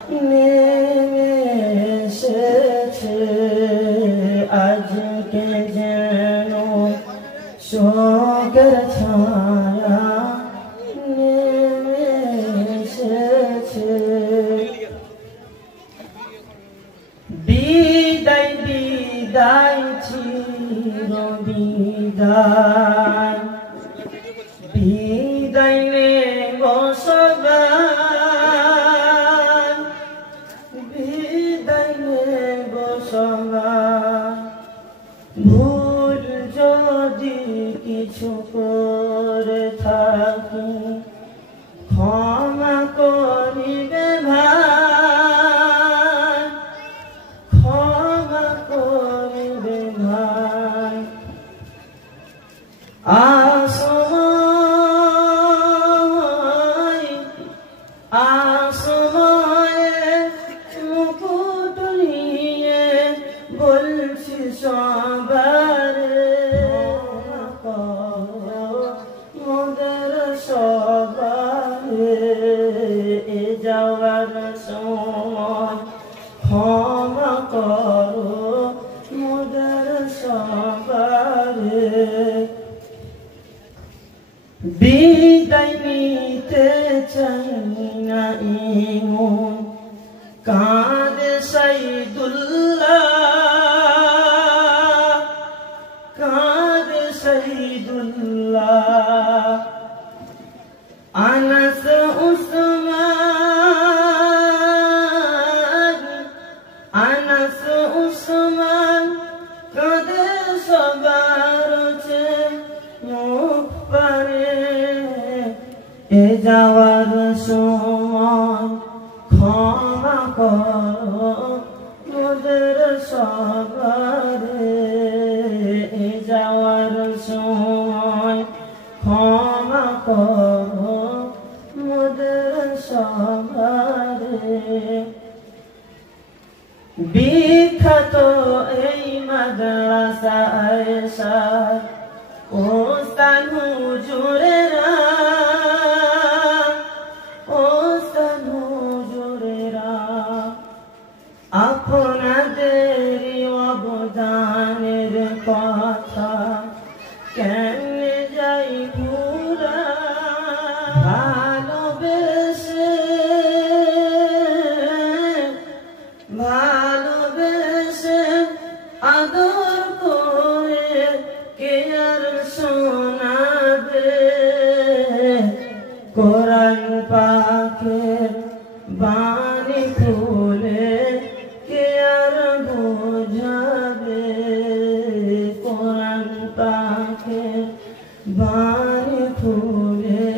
নেমে এসেছে আজকে যেন শোকের ছায়া নেমে এসেছে। বিদায় বিদায় চির বিদায়, বিদায় নেব সবাই, বিদায় নেব সবাই। ভুল যদি কিছু করে থাকি ক্ষমা করিবে ভাই, ক্ষমা করিবে ভাই। আসময় আসময়ে মুকুট নিয়ে বলছি সবারে মোদের সবারে এ যাওয়ার সময় ক্ষমা করো মোদের সবারে। বিদায় নিতে চাই না ইমন কাঁদে সাইদুল্লাহ, কাঁদে সাইদুল্লাহ। আনাস উসমান, আনাস উসমান কাঁদে সবার মুখ পারে। এ যাওয়ার সময় ক্ষমা করো মোদের সবারে, এ যাওয়ার সময় ক্ষমা করো মোদের সবারে। বিখ্যাত এই মাদ্রাসা আয়েশার ওস্তাদ হুজুরেরা, ওস্তাদ হুজুরেরা আপনাদের অবদানের কথা কেমনে যাই ভুলা। ভালোবেসে ভালোবেসে আদর করে কে আর শোনাবে কোরআন পাকের বাণী খুলে কে আর বোঝাবে, কোরআন পাকের বাণী খুলে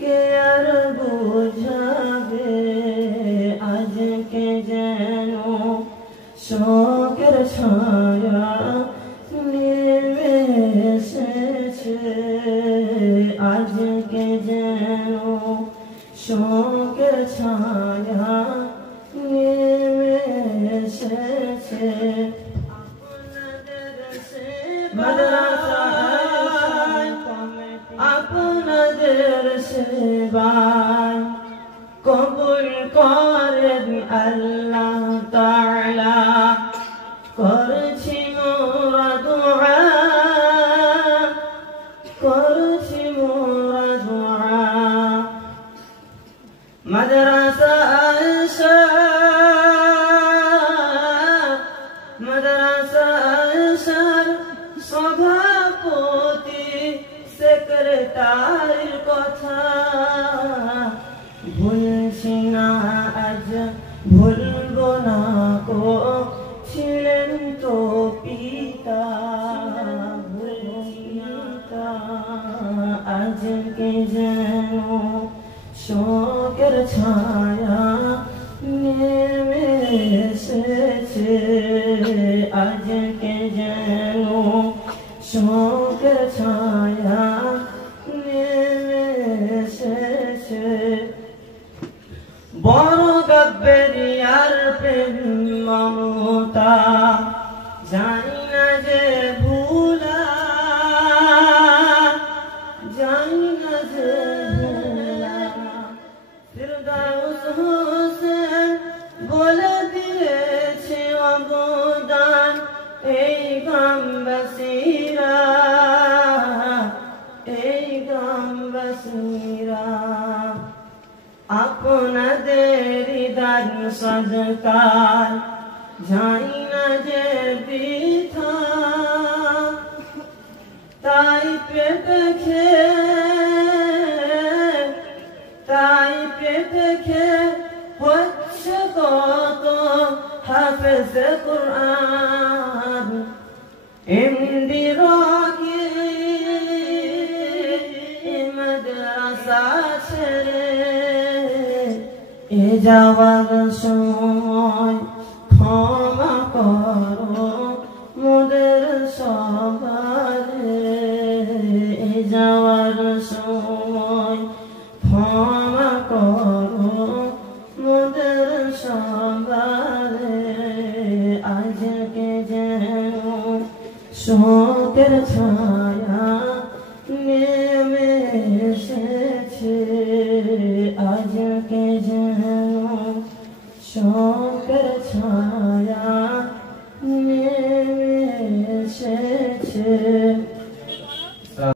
কে আর বোঝাবে। আজকে যেন শোকের ছায়া নেমে এসেছে, আজকে যেন শোকের ছায়া নেমে এসেছে। আপনাদের সেবায় কবুল করেন আল্লাহ তাআলা। করছি মোরা দুআ, করছি মোরা দুআ। মাদ্রাসা আয়েশার, মাদ্রাসা আয়েশার সভাপতি সেক্রেটারির কথা ভুলছি না আজ, ভুলবো না কো ছিলেন তো পিতা, পিতা। আজকে যেন শোকের ছায়া নেমে এসেছে, আজকে যেন শোকের ছায়া নেমে এসেছে। বড় গব্বেরিয়ার প্রেম মমতা জানি না যে ভুলা, জানি না যে ভুলা। ফিরদাউস হোসেন তেরি দান সদকার যাই না যে বৃথা তাই পেটে খেয়ে হচ্ছে কত হাফেজে কুরআন এমডি রকি মাদ্রাসা ছেড়ে এ যাওয়ার সময় ক্ষমা করো মোদের সবারে এ যাওয়ার সময় ক্ষমা করো মোদের সবারে আজকে যেন শোকের ছায়া